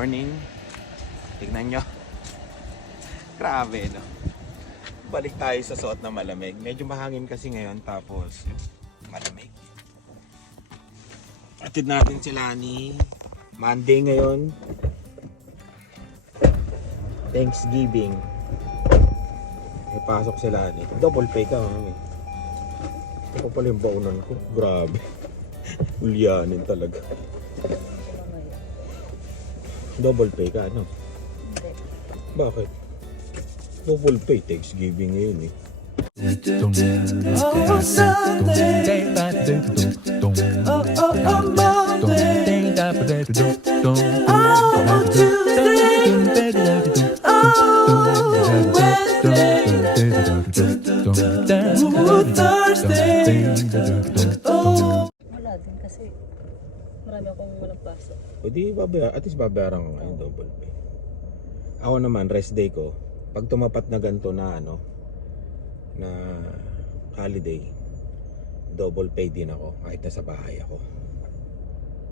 morning. Tignan nyo. Grabe, no? Balik tayo sa suot na malamig. Medyo mahangin kasi ngayon, tapos malamig. Atid natin sila ni Monday ngayon. Thanksgiving. May pasok sila ni. Double pay ka, mami. Ito pa pala yung baunan ko. Grabe. Ulyanin talaga. Double pay ka, ano? Hindi. Bakit? Double pay, Thanksgiving ngayon eh. Wala din kasi marami akong walang pasok. O di, babayar, at least babayaran ko ngayon double pay. Ako naman, rest day ko, pag tumapat na ganito na ano, na holiday, double pay din ako kahit nasa bahay ako.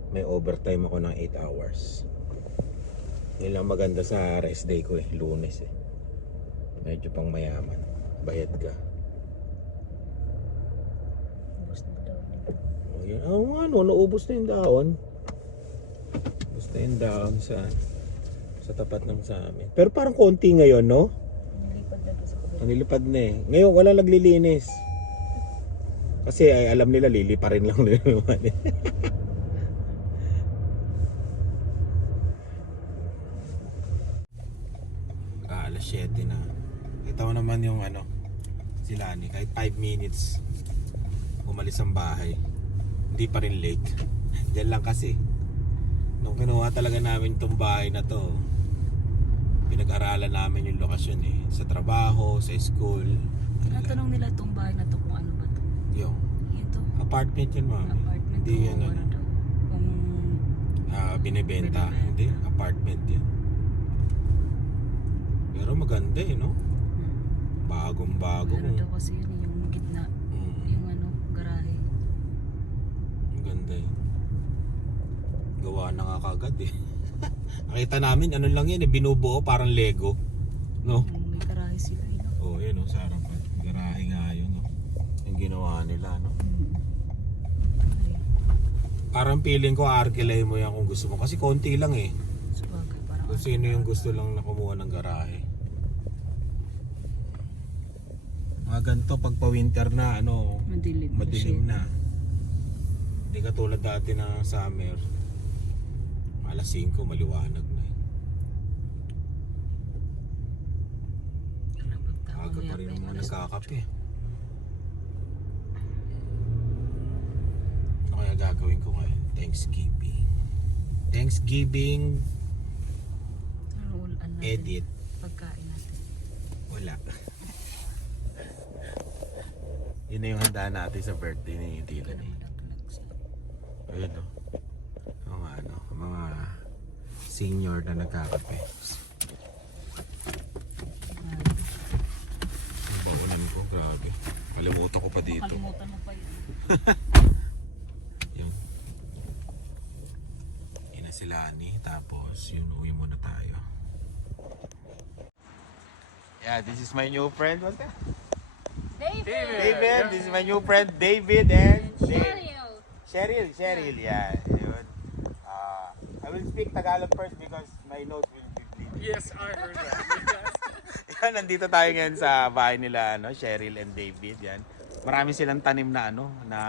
May overtime ako ng 8 hours. Yun lang maganda sa rest day ko eh, lunes eh. Medyo pang mayaman. Bayad ka. Ubus na daw nito. Oh, yun. Oo nga, no, naubos na yung dahon. Ubus na yung dahon sa sa tapat ng sa amin. Pero parang konti ngayon, no? Nilipad na sa kabila. Nilipad na eh. Ngayon, wala naglilinis. Kasi ay, alam nila, lilipa rin lang nila naman eh. ah, alas 7 na. Ito naman yung ano, sila ni kahit 5 minutes umalis ang bahay. Hindi pa rin late. Diyan lang kasi. Nung kinuha talaga namin itong bahay na to, pinag-aralan namin yung lokasyon eh. Sa trabaho, sa school. Tinatanong nila itong bahay na to kung ano ba to. Yung Yun to. apartment yun, mami. Apartment Hindi o yan ano, ano. Kung ah, binibenta. Hindi, apartment yan. Pero maganda eh, no? hmm, Bagong bago. ano daw kasi yun yung gitna. Mm, Yung ano, garahe. ang ganda eh. Gawa na nga kagad eh. Nakita namin, ano lang yan eh, binubuo parang Lego. No? May garahe sila. eh, no? Oo, oh, yun oh, sa harapan. Garahe nga yun, no? Yung ginawa nila, no? Parang feeling ko arkilay mo yan kung gusto mo. Kasi konti lang eh. Kung sino yung gusto lang na kumuha ng garahe. Mga ganito pag pa-winter na, ano, madilim. madilim na. Hindi katulad dati na summer. Alas 5, maliwanag na. eh. Aga pa rin ang mga nagkakape. Ano kaya gagawin ko ngayon? Thanksgiving. Thanksgiving Ano, ano edit. Pagkain natin. Wala. Yun na yung handa natin sa birthday ni Tila ni. Ayun o. Mga ano, mga senior na nagkakape. Ang baunan ko, grabe. Kalimutan ko pa dito. Kalimutan mo pa yun. Yun. Yun na sila ni. Tapos yun, uwi muna tayo. Yeah, this is my new friend. What's that? David. David, this is my new friend David and Cheryl. Cheryl, Cheryl, yeah. Will speak Tagalog first because my notes will be bleeding. Yes, I heard that. Yan, nandito tayo ngayon sa bahay nila, ano, Cheryl and David, yan. Marami silang tanim na ano, na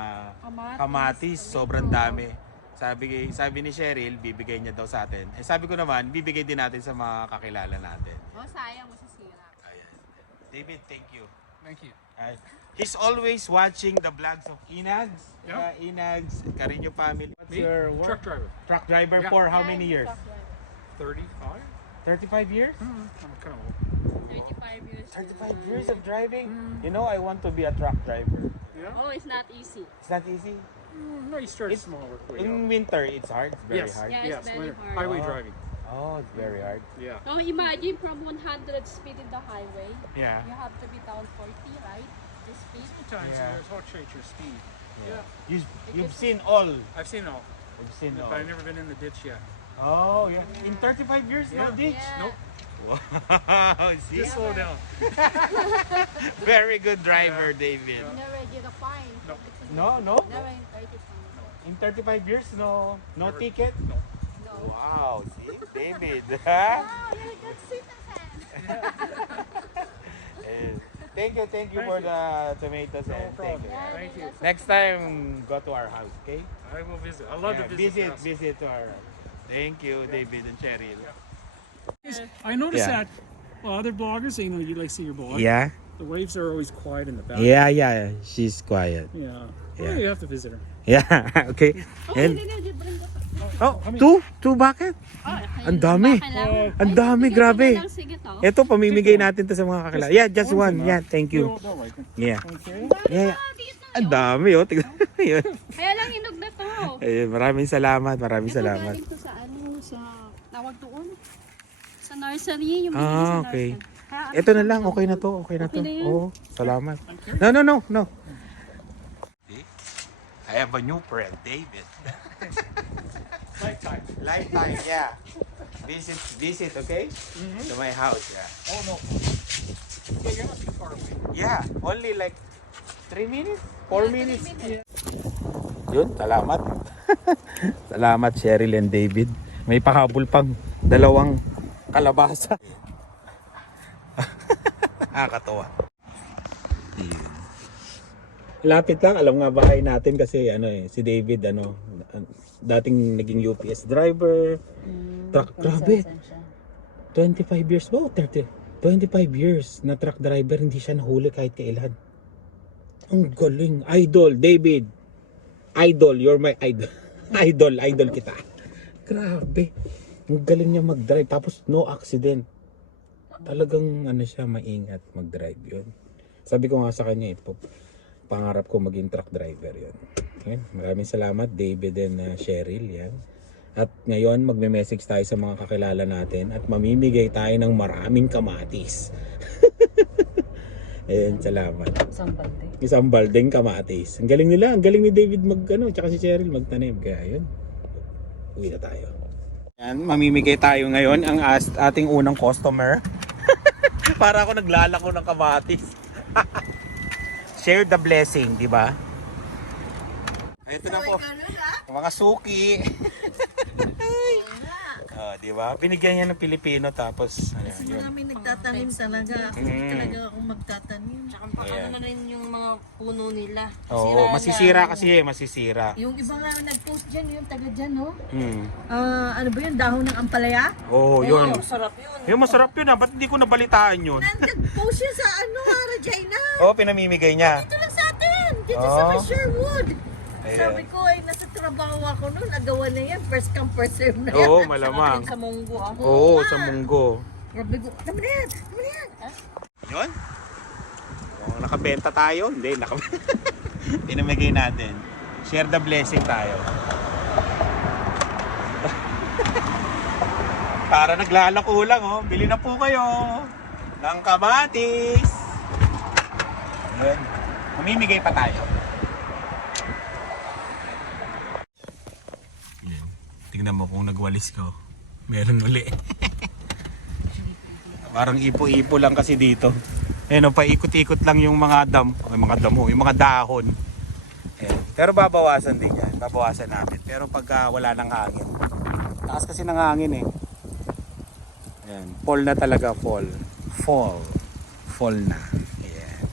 Kamatis. kamatis, sobrang dami. Sabi sabi ni Cheryl, bibigay niya daw sa atin. Eh sabi ko naman, bibigay din natin sa mga kakilala natin. oh, sayang masisira. Ayan. David, thank you. Thank you. Ay, he's always watching the vlogs of Inags. Yeah. Uh, Inags, Carino family. What's Me? your work? Truck driver. Truck driver Yeah. for how many years? 35? 35 years? Hmm. I'm kind of old. 35 years. 35 years of driving? You know, I want to be a truck driver. Yeah? Oh, it's not easy. It's not easy. Mm, no, you start It's- small, work In up. winter, it's hard. It's very Yes. hard. Yeah, Yes, very winter. hard. highway Oh. driving. Oh, it's very hard. Yeah. So imagine from 100 speed in the highway, Yeah. you have to be down 40, right? The speed. Sometimes Yeah. it's hard to change your speed. yeah. Yeah. You, you've seen all. I've seen all, I've seen all. but I've never been in the ditch yet. Oh, yeah. In 35 years, no ditch? Yeah. Nope. Wow, see? Just slow down. Very good driver, David. Never get a fine. No. No, no? Never in 35. In 35 years, no no Never. ticket? No. Wow, see? David. Wow, you're a good citizen. Thank you, thank you Thank for you. the tomatoes. No and problem. Thank you. Yeah, Thank you. that's Next time, go to our house, okay? I will visit. I love Yeah, to visit. visit, the visit to our house. Thank you, David and Cheryl. I noticed Yeah. that well, other bloggers, you know, you like see your blog. Yeah, The waves are always quiet in the back. yeah, yeah. She's quiet. Yeah. Oh, yeah. Well, you have to visit her. Yeah, okay. Oh, And, hindi, hindi, bring ko. Oh, two? Two bucket? Ah, Ang dami. Ang dami, grabe. Ito, pamimigay natin to sa mga kakilala. Yeah, just One Yeah, thank you. Yeah. Okay. Yeah, yeah. Ah, Ang dami, oh. Tignan mo yun. Kaya lang hinog na to. Ayun, maraming salamat, maraming Ito salamat. galing to sa ano, sa tawag doon. Sa nursery, yung Ah, binili sa okay. nursery. Kaya ano Ito na siya, lang, okay na to, okay na to. Okay na yun. Oo, salamat. No, no, no, no. I have a new friend, David. Lifetime. Yeah. Visit, visit, okay? To my house, yeah. Oh no. Yeah, you're not too far away. Yeah, only like 3 minutes? 4 minutes? Yun, salamat. salamat Cheryl and David. May pahabol pang dalawang kalabasa. Nakakatawa. Lapit lang, alam nga bahay natin kasi ano eh, si David ano, dating naging UPS driver. Truck, grabe. 25 years ba? o 30? 25 years na truck driver, hindi siya nahuli kahit kailan. Ang galing. Idol, David. Idol, you're my idol. idol, idol kita. Grabe. Ang galing niya mag-drive. Tapos no accident. Talagang ano siya, maingat mag-drive yun. Sabi ko nga sa kanya, eh, pangarap ko maging truck driver yun. Yan. Maraming salamat, David and uh, Cheryl. Yan. At ngayon, magme-message tayo sa mga kakilala natin at mamimigay tayo ng maraming kamatis. Ayan, salamat. Isang balde. Isang baldeng kamatis. Ang galing nila, ang galing ni David mag ano, tsaka si Cheryl magtanim. Kaya yun, uwi na tayo. Yan, mamimigay tayo ngayon ang ating unang customer. Para ako naglalako ng kamatis. Share the blessing, di ba? Ito na po. Mga suki. oh, di ba? Binigyan niya ng Pilipino tapos ano Kasi yun. marami nagtatanim talaga. Ako Mm. talaga ako magtatanim. Tsaka ano na rin yung mga puno nila. Oo, Sira masisira kasi eh, masisira. Yung iba nga nag-post dyan, yung taga dyan, no? Hmm. Ah, ano ba yun? Dahon ng ampalaya? Oo, oh, yun. Sarap yun. Yung masarap yun ah, ba't hindi ko nabalitaan yun? Nag-post yun sa ano ha, Regina? Oo, oh, pinamimigay niya. Dito lang sa atin! Dito sa Oh. may Sherwood! Ayan. Sabi ko ay nasa trabaho ako noon, nagawa na yan, first come first serve na yan. Oo, malamang. Sa munggo ah. Oo, sa munggo. Grabe ko, tama na yan, tama na yan. Yun? Oh, nakabenta tayo? Hindi, nakabenta. Pinamigay natin. Share the blessing tayo. Para naglalako lang oh. Bili na po kayo ng kamatis. Yun. Mamimigay pa tayo. Tingnan mo kung nagwalis ko. Meron uli. Parang ipo-ipo lang kasi dito. Ayun, oh, paikot-ikot lang yung mga dam, yung mga damo, yung mga dahon. Ayan. Pero babawasan din yan. Babawasan natin. Pero pagka wala ng hangin. Taas kasi ng hangin eh. Ayan. Fall na talaga, fall. Fall. Fall na. Ayan.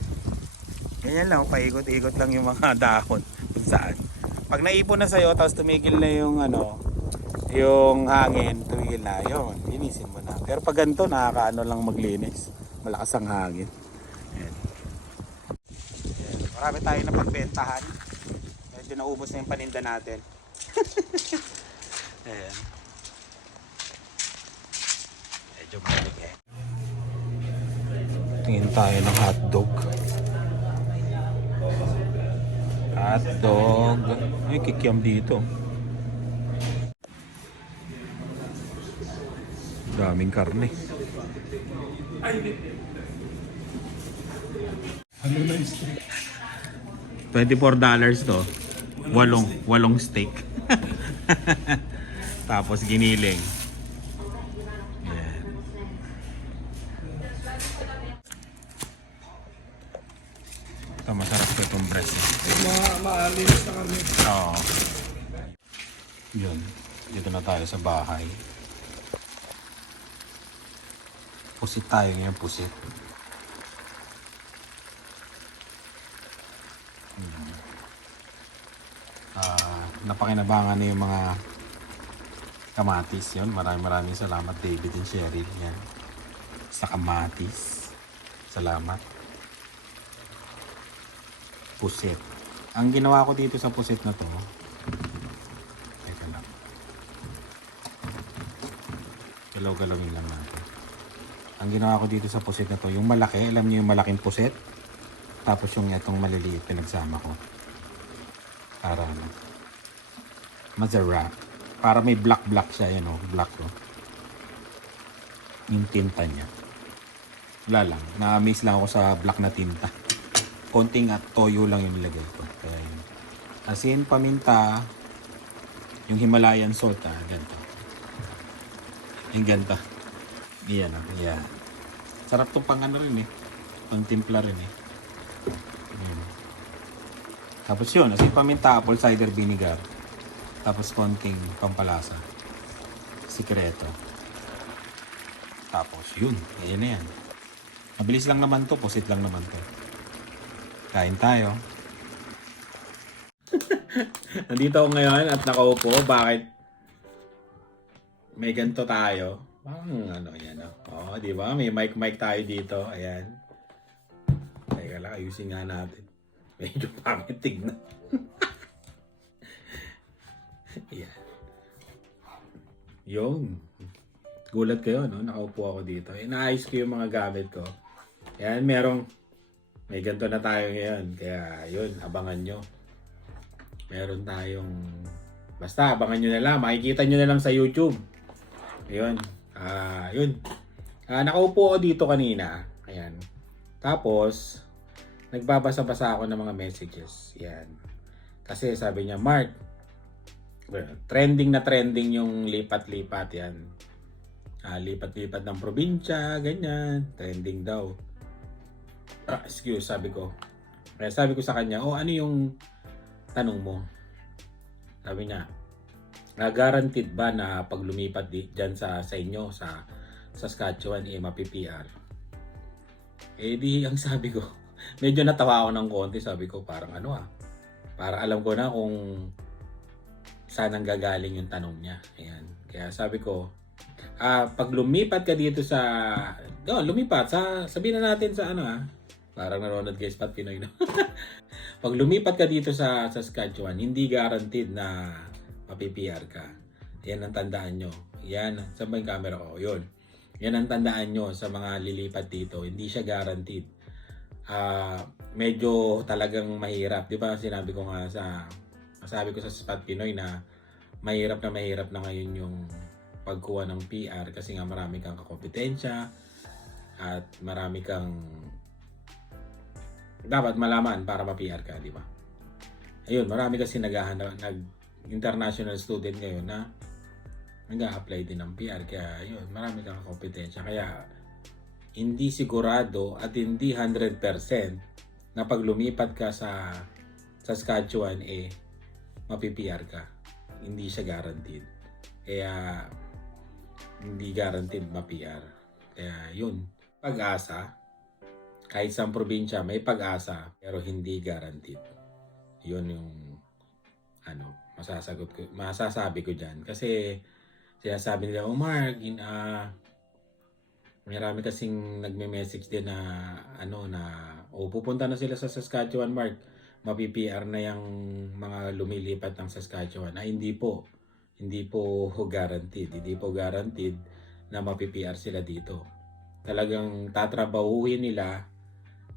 Ganyan lang, paikot-ikot lang yung mga dahon. Kung saan. Pag naipon na sa'yo, tapos tumigil na yung ano, yung hangin, tumigil na yun. Linisin mo na. Pero pag ganito, nakakaano lang maglinis. Malakas ang hangin. Ayan. Ayan. Marami tayo na pagbentahan. Medyo naubos na yung paninda natin. Ayan. Medyo malig eh. Tingin tayo ng hotdog. Hotdog. Ay, kikiam dito. Daming karne. Ano na steak? $24 to. Walong, walong steak. Tapos giniling. Ito, masarap ko itong breast. eh. Maalinis na kami. Oo. Yun. Dito na tayo sa bahay. Pusit tayo ngayon, pusit. Hmm. Ah, napakinabangan na yung mga kamatis yun. Maraming maraming salamat David and Cheryl yan. Sa kamatis. Salamat. Pusit. Ang ginawa ko dito sa pusit na to, Teka lang. Galaw-galawin lang natin. Ang ginawa ko dito sa pusit na to, yung malaki, alam niyo yung malaking pusit? Tapos yung itong maliliit pinagsama ko. Para ano. Mazarap. Para may black-black siya, yan o. Black o. Yung tinta niya. Wala lang. Na-amaze lang ako sa black na tinta. Konting at toyo lang yung nilagay ko. Kaya yun. Asin, paminta, yung Himalayan salt ah, ganito. Yung ganito. Yan ah, yan. Sarap to pang ano rin eh. Pang timpla rin eh. Yan. Tapos yun, asin, paminta, apple cider vinegar. Tapos konting pampalasa. Sikreto. Tapos yun, ayan na yan. Mabilis lang naman to, pusit lang naman to. Kain tayo. Nandito ako ngayon at nakaupo. Bakit? May ganito tayo. Parang ano yan. Oh, oh di ba? May mic-mic tayo dito. Ayan. Teka lang, ayusin nga natin. Medyo pangit tignan. Ayan. Yung. Gulat kayo, no? Nakaupo ako dito. Inaayos ko yung mga gamit ko. Ayan, merong may ganito na tayo ngayon. Kaya, yun, abangan nyo. Meron tayong... Basta, abangan nyo na lang. Makikita nyo na lang sa YouTube. Ayun. Ah, yun. Ah, nakaupo ako dito kanina. Ayan. Tapos, nagbabasa-basa ako ng mga messages. Yan. Kasi sabi niya, Mark, well, trending na trending yung lipat-lipat yan. Ah, lipat-lipat ng probinsya, ganyan. Trending daw. Ah, excuse, sabi ko. Kaya sabi ko sa kanya, oh, ano yung tanong mo? Sabi niya, na guaranteed ba na pag lumipat di, dyan sa, sa inyo, sa Saskatchewan, eh, mapi-PR? Eh, di, ang sabi ko, medyo natawa ako ng konti, sabi ko, parang ano ah, para alam ko na kung saan ang gagaling yung tanong niya. Ayan. Kaya sabi ko, ah, pag lumipat ka dito sa, oh, lumipat, sa, sabihin na natin sa ano ah, Parang nanonood guys, Pat Pinoy, no? Pag lumipat ka dito sa Saskatchewan, hindi guaranteed na mapi-PR ka. Yan ang tandaan nyo. Yan, saan ba yung camera ko? Yun. Yan ang tandaan nyo sa mga lilipat dito. Hindi siya guaranteed. Ah, medyo talagang mahirap. Di ba sinabi ko nga sa, sabi ko sa Spot Pinoy na mahirap na mahirap na ngayon yung pagkuha ng PR kasi nga marami kang kakompetensya at marami kang dapat malaman para ma-PR ka, di ba? Ayun, marami kasi naghahanap, nag international student ngayon na nag-a-apply din ng PR. Kaya yun, marami kang kompetensya. Kaya hindi sigurado at hindi 100% na pag lumipat ka sa Saskatchewan, eh, mapi-PR ka. Hindi siya guaranteed. Kaya hindi guaranteed ma-PR. Kaya yun, pag-asa, kahit sa probinsya may pag-asa pero hindi guaranteed. Yun yung ano, masasagot ko, masasabi ko diyan kasi sinasabi nila, "Oh Mark, in ah marami kasing nagme-message din na ano na o pupunta na sila sa Saskatchewan, Mark. Mapi-PR na yung mga lumilipat ng Saskatchewan. Na hindi po. Hindi po guaranteed. Hindi po guaranteed na mapi-PR sila dito. Talagang tatrabahuhin nila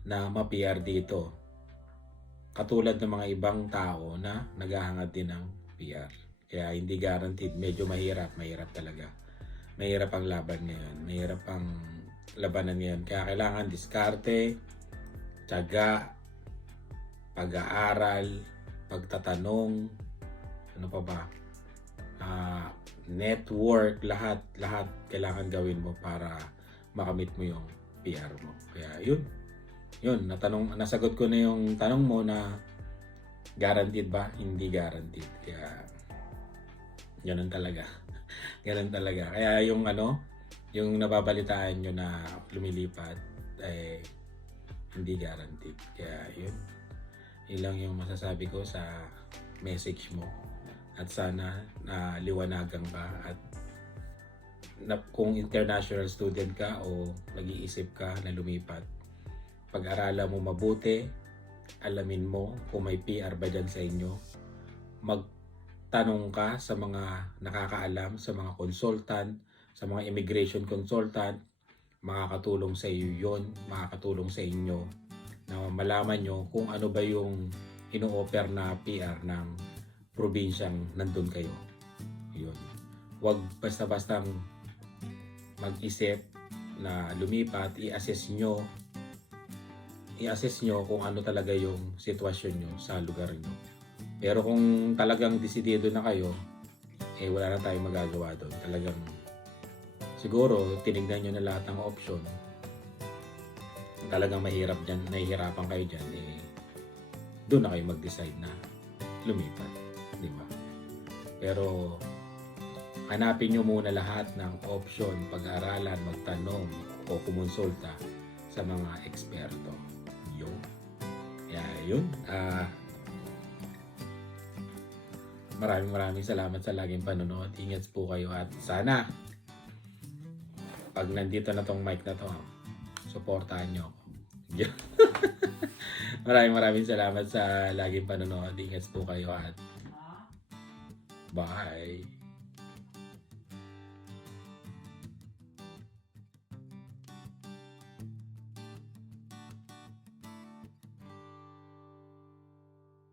na ma-PR dito. Katulad ng mga ibang tao na naghahangad din ng PR. Kaya hindi guaranteed. Medyo mahirap. Mahirap talaga. Mahirap ang laban ngayon. Mahirap ang labanan ngayon. Kaya kailangan diskarte, tiyaga, pag-aaral, pagtatanong, ano pa ba? Ah, network, lahat, lahat kailangan gawin mo para makamit mo yung PR mo. Kaya yun, yun, natanong, nasagot ko na yung tanong mo na guaranteed ba? Hindi guaranteed. Kaya, ganun talaga. ganun talaga. Kaya yung ano, yung nababalitaan nyo na lumilipat, eh, hindi guaranteed. Kaya yun, yun lang yung masasabi ko sa message mo. At sana na liwanagan ka at na, kung international student ka o nag-iisip ka na lumipat, pag-aralan mo mabuti, alamin mo kung may PR ba dyan sa inyo, magtanong ka sa mga nakakaalam, sa mga consultant, sa mga immigration consultant, makakatulong sa iyo yon, makakatulong sa inyo na malaman nyo kung ano ba yung ino-offer na PR ng probinsyang nandun kayo. Yun. Huwag basta-bastang mag-isip na lumipat, i-assess nyo i-assess nyo kung ano talaga yung sitwasyon nyo sa lugar nyo. Pero kung talagang desidido na kayo, eh wala na tayong magagawa doon. Talagang siguro tinignan nyo na lahat ng option. Talagang mahirap dyan, nahihirapan kayo dyan, eh doon na kayo mag-decide na lumipat. Di ba? Pero hanapin nyo muna lahat ng option, pag-aralan, magtanong o kumonsulta sa mga eksperto. Yun. Kaya yun. Ah, maraming maraming salamat sa laging panonood. Ingat po kayo at sana pag nandito na tong mic na to, supportahan nyo ako. Maraming maraming salamat sa laging panonood. Ingat po kayo at bye.